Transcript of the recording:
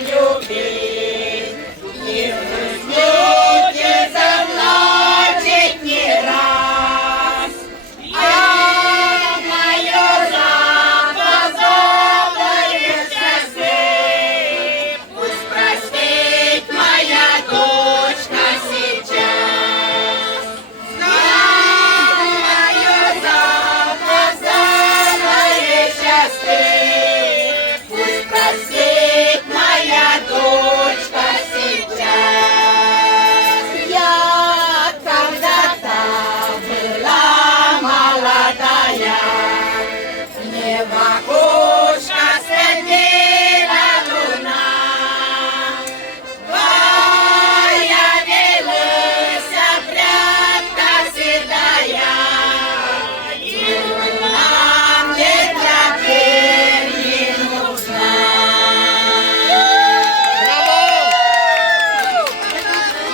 любить, не грустите заплачет не раз. А мое запоздалое часы, пусть простит моя дочка сейчас. А мое запоздалое часы,